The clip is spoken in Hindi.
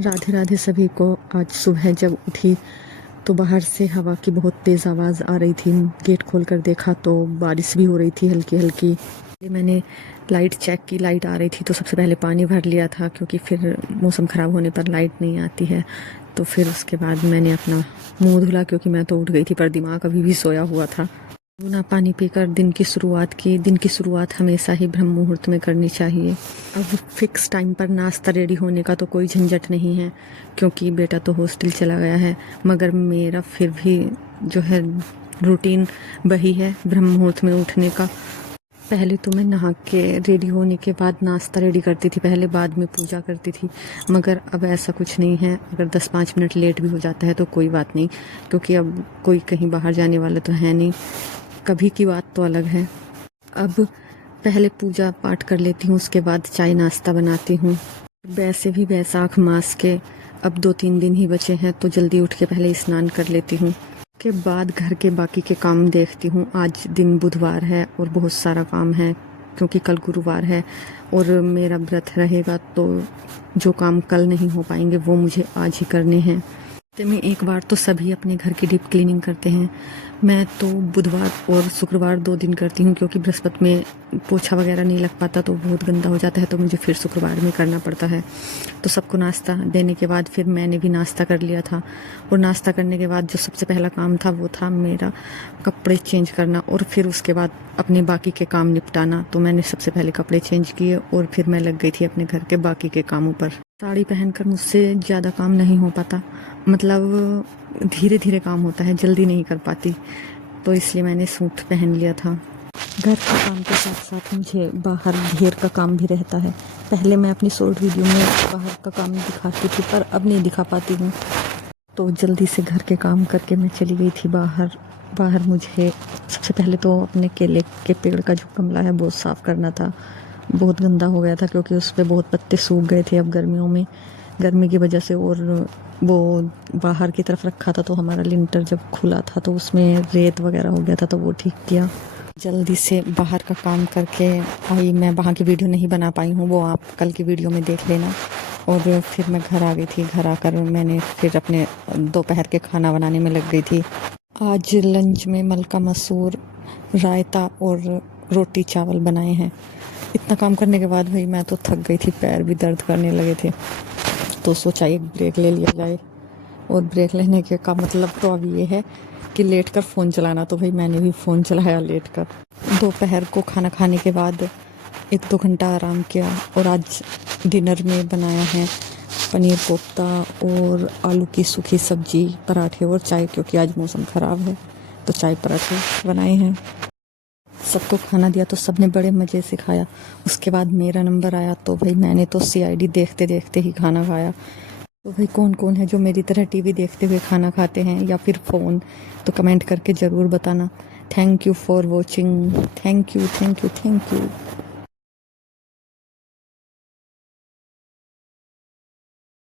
राधे राधे सभी को। आज सुबह जब उठी तो बाहर से हवा की बहुत तेज़ आवाज़ आ रही थी। गेट खोलकर देखा तो बारिश भी हो रही थी हल्की हल्की। मैंने लाइट चेक की, लाइट आ रही थी तो सबसे पहले पानी भर लिया था, क्योंकि फिर मौसम ख़राब होने पर लाइट नहीं आती है। तो फिर उसके बाद मैंने अपना मुंह धुला, क्योंकि मैं तो उठ गई थी पर दिमाग अभी भी सोया हुआ था। गुना पानी पीकर दिन की शुरुआत की। दिन की शुरुआत हमेशा ही ब्रह्म मुहूर्त में करनी चाहिए। अब फिक्स टाइम पर नाश्ता रेडी होने का तो कोई झंझट नहीं है, क्योंकि बेटा तो हॉस्टल चला गया है। मगर मेरा फिर भी जो है रूटीन वही है ब्रह्म मुहूर्त में उठने का। पहले तो मैं नहा के रेडी होने के बाद नाश्ता रेडी करती थी, पहले बाद में पूजा करती थी। मगर अब ऐसा कुछ नहीं है। अगर 10-5 मिनट लेट भी हो जाता है तो कोई बात नहीं, क्योंकि अब कोई कहीं बाहर जाने वाला तो है नहीं। कभी की बात तो अलग है। अब पहले पूजा पाठ कर लेती हूँ, उसके बाद चाय नाश्ता बनाती हूँ। वैसे भी बैसाख मास के अब 2-3 दिन ही बचे हैं, तो जल्दी उठ के पहले स्नान कर लेती हूँ। के बाद घर के बाकी के काम देखती हूँ। आज दिन बुधवार है और बहुत सारा काम है, क्योंकि कल गुरुवार है और मेरा व्रत रहेगा, तो जो काम कल नहीं हो पाएंगे वो मुझे आज ही करने हैं। हफ्ते में एक बार तो सभी अपने घर की डीप क्लीनिंग करते हैं। मैं तो बुधवार और शुक्रवार 2 दिन करती हूँ, क्योंकि बृहस्पति में पोछा वगैरह नहीं लग पाता तो बहुत गंदा हो जाता है, तो मुझे फिर शुक्रवार में करना पड़ता है। तो सबको नाश्ता देने के बाद फिर मैंने भी नाश्ता कर लिया था, और नाश्ता करने के बाद जो सबसे पहला काम था वो था मेरा कपड़े चेंज करना, और फिर उसके बाद अपने बाकी के काम निपटाना। तो मैंने सबसे पहले कपड़े चेंज किए और फिर मैं लग गई थी अपने घर के बाकी के कामों पर। साड़ी पहनकर मुझसे ज़्यादा काम नहीं हो पाता, मतलब धीरे धीरे काम होता है, जल्दी नहीं कर पाती, तो इसलिए मैंने सूट पहन लिया था। घर के काम के साथ साथ मुझे बाहर घेर का काम भी रहता है। पहले मैं अपनी शॉर्ट वीडियो में बाहर का काम दिखाती थी, पर अब नहीं दिखा पाती हूँ, तो जल्दी से घर के काम करके मैं चली गई थी बाहर। बाहर मुझे सबसे पहले तो अपने केले के पेड़ का जो गमला है वो साफ़ करना था। बहुत गंदा हो गया था, क्योंकि उस पर बहुत पत्ते सूख गए थे अब गर्मियों में, गर्मी की वजह से। और वो बाहर की तरफ रखा था, तो हमारा लिंटर जब खुला था तो उसमें रेत वगैरह हो गया था, तो वो ठीक किया। जल्दी से बाहर का काम करके आई। मैं वहाँ की वीडियो नहीं बना पाई हूँ, वो आप कल की वीडियो में देख लेना। और फिर मैं घर आ गई थी। घर आकर मैंने फिर अपने दोपहर के खाना बनाने में लग गई थी। आज लंच में मलका मसूर, रायता और रोटी चावल बनाए हैं। इतना काम करने के बाद भाई मैं तो थक गई थी, पैर भी दर्द करने लगे थे, तो सोचा एक ब्रेक ले लिया जाए। और ब्रेक लेने के का मतलब तो अब ये है कि लेट कर फ़ोन चलाना, तो भाई मैंने भी फ़ोन चलाया लेट कर। दोपहर को खाना खाने के बाद 1-2 घंटा आराम किया, और आज डिनर में बनाया है पनीर कोफ्ता और आलू की सूखी सब्जी, पराठे और चाय, क्योंकि आज मौसम ख़राब है तो चाय पराठे बनाए हैं। सबको खाना दिया तो सबने बड़े मज़े से खाया। उसके बाद मेरा नंबर आया, तो भाई मैंने तो CID देखते देखते ही खाना खाया। तो भाई कौन कौन है जो मेरी तरह टीवी देखते हुए खाना खाते हैं या फिर फ़ोन, तो कमेंट करके ज़रूर बताना। Thank you for watching. Thank you.